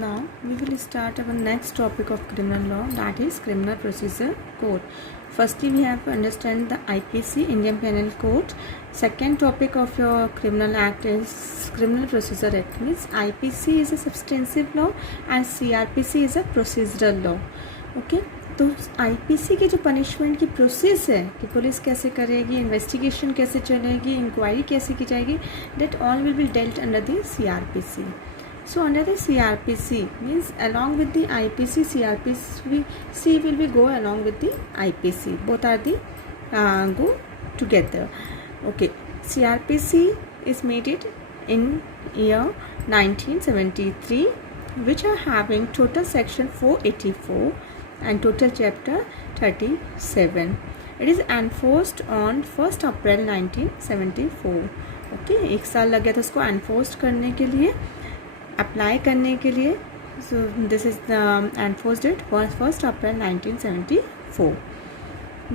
Now we will start our next topic of criminal law, that is Criminal Procedure Code. Firstly, we have to understand the IPC, Indian Penal Code. Second topic of your criminal act is Criminal Procedure Act. Means IPC is a substantive law and CRPC is a procedural law. Okay, तो IPC की जो punishment की process है कि police कैसे करेगी, investigation कैसे चलेगी, इंक्वायरी कैसे की जाएगी, that all will be dealt under the CrPC. So under the CRPC means along with the IPC, CRPC will be go along with the IPC. Both are the go together. Okay, CRPC is made it in year 1973, which are having total section 484 and total chapter 37. It is enforced on 1st April 1974. Okay, एक साल लग गया था उसको enforce करने के लिए, apply करने के लिए. So this is the enforce date 1st April 1974.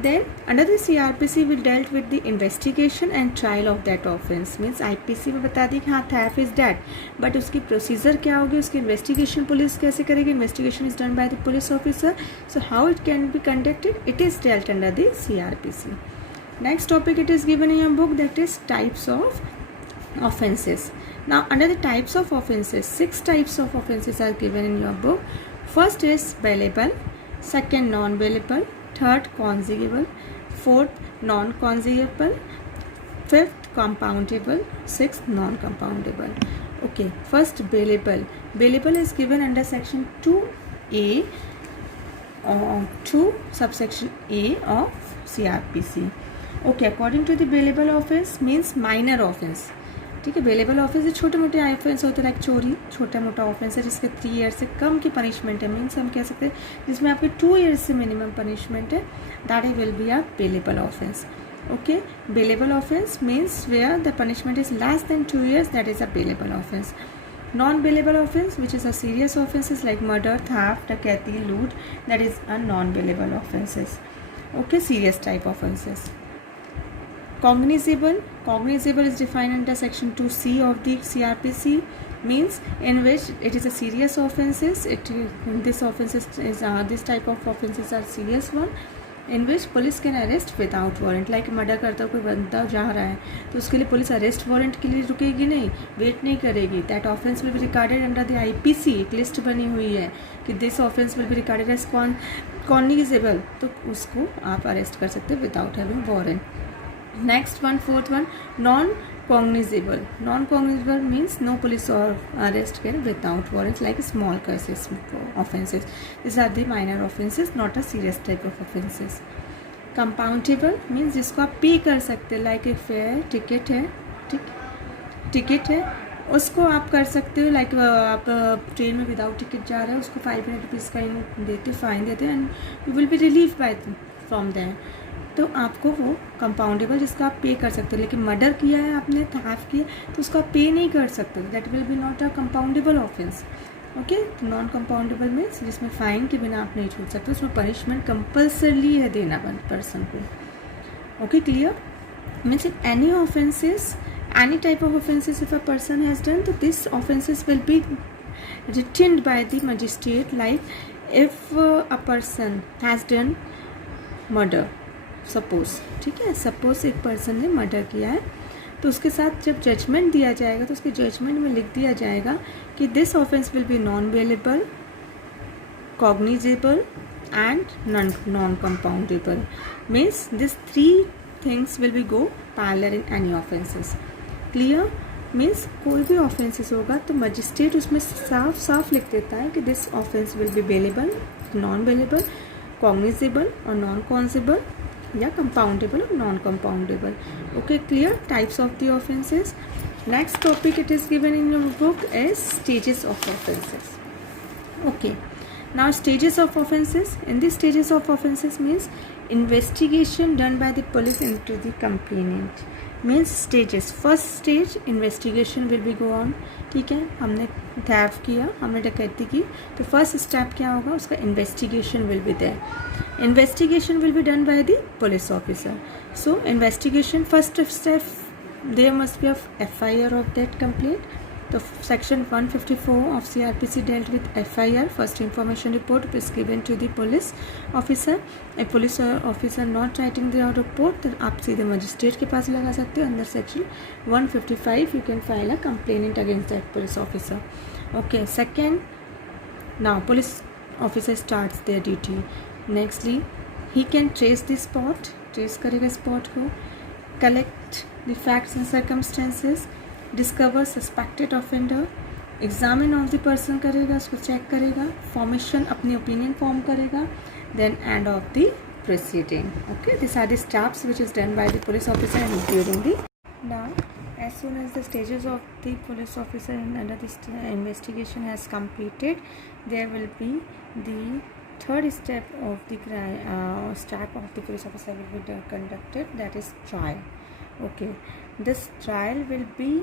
Then under the CRPC we dealt with the investigation and trial of that offence. Means IPC में बता दी कि हाँ theft is that, but उसकी प्रोसीजर क्या होगी, उसकी इन्वेस्टिगेशन पुलिस कैसे करेगी. Investigation is done by the police officer. So how it can be conducted, it is dealt under the CRPC. Next topic it is given in your book, that is types of offences. Now under the types of offences, 6 types of offences are given in your book. First is bailable, second non-bailable, third consignable, fourth non-consignable, fifth compoundable, sixth non-compoundable. Okay, first bailable. Bailable is given under section 2A or 2 subsection A of CRPC. Okay, according to the bailable offence means minor offence. ठीक है, bailable offence है छोटे मोटे offence होते हैं, like चोरी छोटा मोटा ऑफेंस है जिसके 3 ईयर्स से कम की पनिशमेंट है. मीन्स हम कह सकते हैं जिसमें आपके 2 ईयर्स से मिनिमम पनिशमेंट है, that is will be a bailable offence. Okay, bailable offence means where the punishment is less than 2 years, that is a bailable offence. Non bailable offence which is a serious offences like murder, theft, डकैती, लूट, that is a non bailable offences. Okay, serious type offences. Cognizable is defined under section 2C of the CRPC, means in which it is a serious offences. This type of offences are serious one, in which police can arrest without warrant. Like murder करता कोई बंदा जा रहा है तो उसके लिए police arrest warrant के लिए रुकेगी नहीं, वेट नहीं करेगी. That offence will be recorded under the IPC. एक लिस्ट बनी हुई है कि this offence will be recorded as cognizable, तो उसको आप अरेस्ट कर सकते हैं without having warrant. Next one, fourth one, non-cognizable. Non-cognizable means no police or arrest can without warrants, like small cases offences. These are the minor offences, not a serious type of offences. Compoundable means जिसको आप पे कर सकते हैं, like एक fair ticket है उसको आप कर सकते हो. लाइक आप ट्रेन में विदाउट टिकट जा रहे हो, उसको 500 रुपीज़ का फाइन देते हैं and you will be relieve by from there. तो आपको वो कंपाउंडेबल जिसका आप पे कर सकते हैं. लेकिन मर्डर किया है आपने, थेफ्ट किया तो उसका पे नहीं कर सकते, that will be not a compoundable offence. Okay, non compoundable means जिसमें फाइन के बिना आप नहीं छूट सकते, उसमें पनिशमेंट कंपल्सरी है देना पर्सन को. Okay, clear. Means in any offences, any type of offences if a person has done, तो this offences will be retained by the magistrate. Like if a person has done murder, suppose, ठीक है, suppose एक person ने murder किया है, तो उसके साथ जब जजमेंट दिया जाएगा तो उसके जजमेंट में लिख दिया जाएगा कि this offence will B non bailable, cognizable and non compoundable. Means this 3 things will be go parallel in any offences. Clear. Means कोई भी ऑफेंसेस होगा तो मजिस्ट्रेट उसमें साफ साफ लिख देता है कि this offence will B bailable, non bailable, cognizable और नॉन कॉन्सेबल, या कंपाउंडेबल और non compoundable. Okay, clear. Types of the offences. Next topic it is given in your book is stages of offences. Okay, now stages of offences. In this stages of offences means investigation done by the police into the complainant. Means stages. First stage investigation will be go on. ठीक है, हमने theft किया, हमने डकैती की, तो first step क्या होगा, उसका investigation will be there. Investigation will be done by the police officer. So investigation, first step, there must be a FIR of that complaint. तो section 154 of CRPC dealt with FIR, first information report, is given to the police officer. A police officer not writing the report, तो आप सीधे magistrate के पास लगा सकते हो. अंदर section 155 you can file a complaint against that police officer. Okay, second, now police officer starts their duty. Nextly, he can trace the spot, trace करेगा spot को, collect the facts and circumstances, discover suspected offender, examine of the person करेगा, उसको check करेगा, formation अपनी opinion form करेगा, then end of the proceeding. Okay, this are the steps which is done by the police officer during the. Now as soon as the stages of the police officer under this investigation has completed, there will be the third step of the police officer will be conducted, that is trial. Okay, this trial will be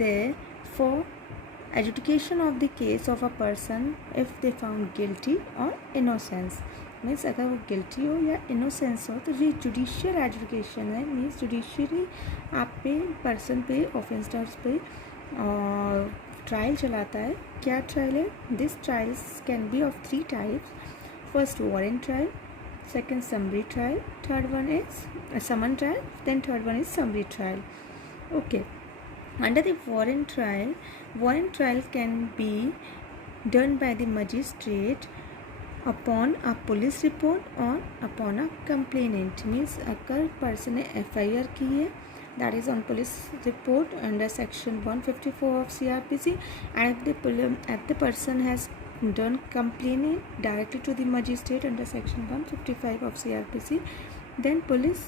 there for adjudication of the case of a person if they found guilty or innocence. Means अगर वो guilty हो या innocence हो तो ये judicial adjudication है. Means judiciary आप पे पर्सन पे ऑफेंसर्स पे ट्रायल चलाता है. क्या ट्रायल है? This trials can be of 3 types. First warrant trial, second summary trial, third one is a summon trial, then third one is summary trial. Okay, under the warrant trial can be done by the magistrate upon a police report or upon a complainant. Means अगर person ने FIR की है, that is on police report under section 154 of CRPC, and if the person has done complaining directly to the magistrate under section 155 of CRPC, then police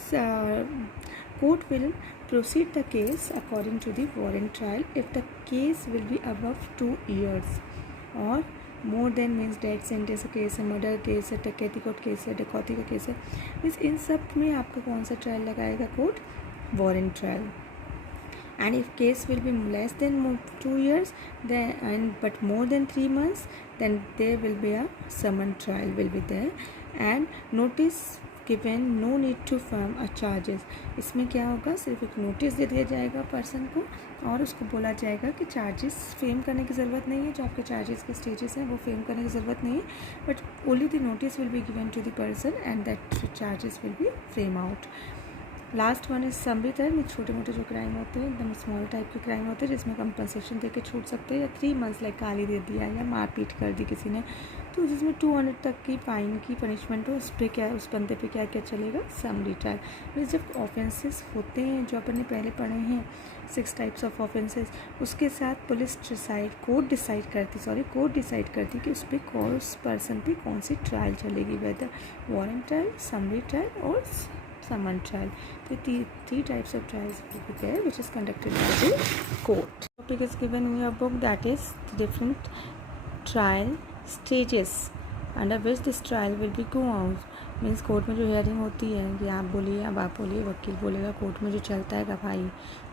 court will proceed the case according to the warrant trial if the case will be above 2 years or more than. means death sentence case है, murder case है, डकैती court case है, डकौती का case है. Means in सब में आपका कौन सा ट्रायल लगाएगा court? Warrant trial. And if case will be less than 2 years then but more than 3 months, then there will be a summon trial will be there, and notice given, no need to firm a charges. इसमें क्या होगा? सिर्फ एक notice दे दिया जाएगा person को और उसको बोला जाएगा कि चार्जेस फ्रेम करने की ज़रूरत नहीं है. जो आपके चार्जेस के स्टेजेस हैं वो फ्रेम करने की ज़रूरत नहीं है, but only the notice will be given to the person and that charges will be frame out. Last one is summary type में छोटे मोटे जो क्राइम होते हैं, एकदम स्मॉल टाइप के क्राइम होते हैं जिसमें कंपनसेशन दे के छूट सकते हैं, या 3 मंथ्स लाइक गाली दे दिया या मारपीट कर दी किसी ने, तो जिसमें 200 तक की फाइन की पनिशमेंट हो, उस पर क्या, उस बंदे पे क्या क्या चलेगा? Summary trial. मीन्स जब ऑफेंसेस होते हैं जो अपन ने पहले पढ़े हैं 6 टाइप्स ऑफ ऑफेंसेस, उसके साथ पुलिस कोर्ट डिसाइड करती कि उस पर उस पर्सन पे कौन सी ट्रायल चलेगी, whether warrant trial, summary trial और summon trial. The 3 types of trials will be there, which is conducted by the court. The topic is given in your book, that is the different trial stages under which this trial will be go on. Means court में जो hearing होती है कि आप बोलिए, अब आप बोलिए, वकील बोलेगा, कोर्ट में जो चलता है भाई,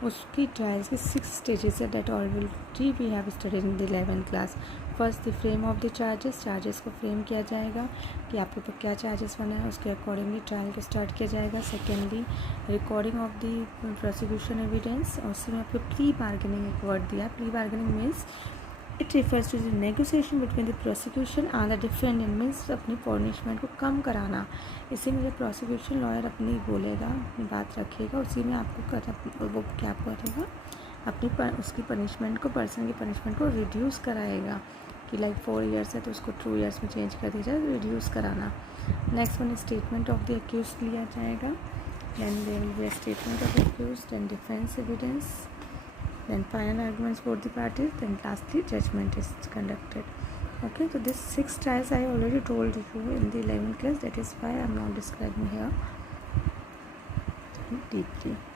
उसकी ट्रायल्स के 6 स्टेजेस है. That already we have studied in the 11th class. First the frame of the charges को फ्रेम किया जाएगा कि आपके ऊपर क्या चार्जेस बना है, उसके अकॉर्डिंगली ट्रायल को स्टार्ट किया जाएगा. Secondly recording of the prosecution evidence, और उसमें आपको प्री बार्गेनिंग एक वर्ड दिया. Pre bargaining means it refers to the negotiation between the prosecution and the defendant. Means अपनी पनिशमेंट को कम कराना. इसी में जब प्रोसिक्यूशन लॉयर अपनी बोलेगा, अपनी बात रखेगा, उसी में आपको वो क्या करेगा, अपनी उसकी पनिशमेंट को, पर्सन की पनिशमेंट को रिड्यूस कराएगा कि लाइक 4 years है तो उसको 2 years में चेंज कर दिया जाए, रिड्यूस कराना. Next one statement of the accused लिया जाएगा. Then there will be a statement of accused, then defence evidence, then final arguments for the parties, then lastly judgment is conducted. Okay, so this 6 trials I already told you in the 11th class, that is why I am not describing here deeply.